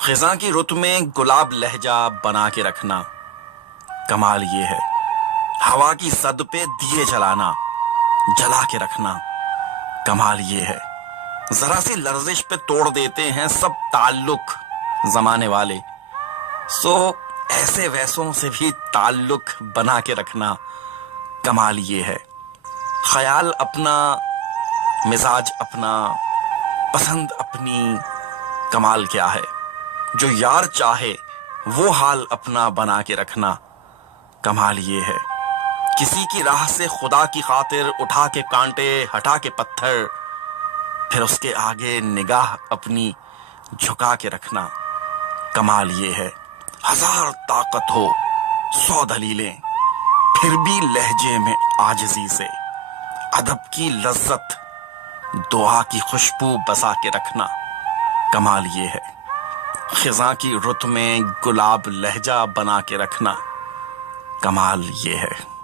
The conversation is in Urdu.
خزاں کی رت میں گلاب لہجہ بنا کے رکھنا، کمال یہ ہے۔ ہوا کی زد پہ دیے جلانا، جلا کے رکھنا، کمال یہ ہے۔ ذرا سی لرزش پہ توڑ دیتے ہیں سب تعلق زمانے والے، سو ایسے ویسوں سے بھی تعلق بنا کے رکھنا، کمال یہ ہے۔ خیال اپنا، مزاج اپنا، پسند اپنی، کمال کیا ہے؟ جو یار چاہے وہ حال اپنا بنا کے رکھنا، کمال یہ ہے۔ کسی کی راہ سے خدا کی خاطر اٹھا کے کانٹے، ہٹا کے پتھر، پھر اس کے آگے نگاہ اپنی جھکا کے رکھنا، کمال یہ ہے۔ ہزار طاقت ہو، 100 دلیلیں، پھر بھی لہجے میں عاجزی سے ادب کی لذت، دعا کی خوشبو بسا کے رکھنا، کمال یہ ہے۔ خزاں کی رت میں گلاب لہجہ بنا کے رکھنا، کمال یہ ہے۔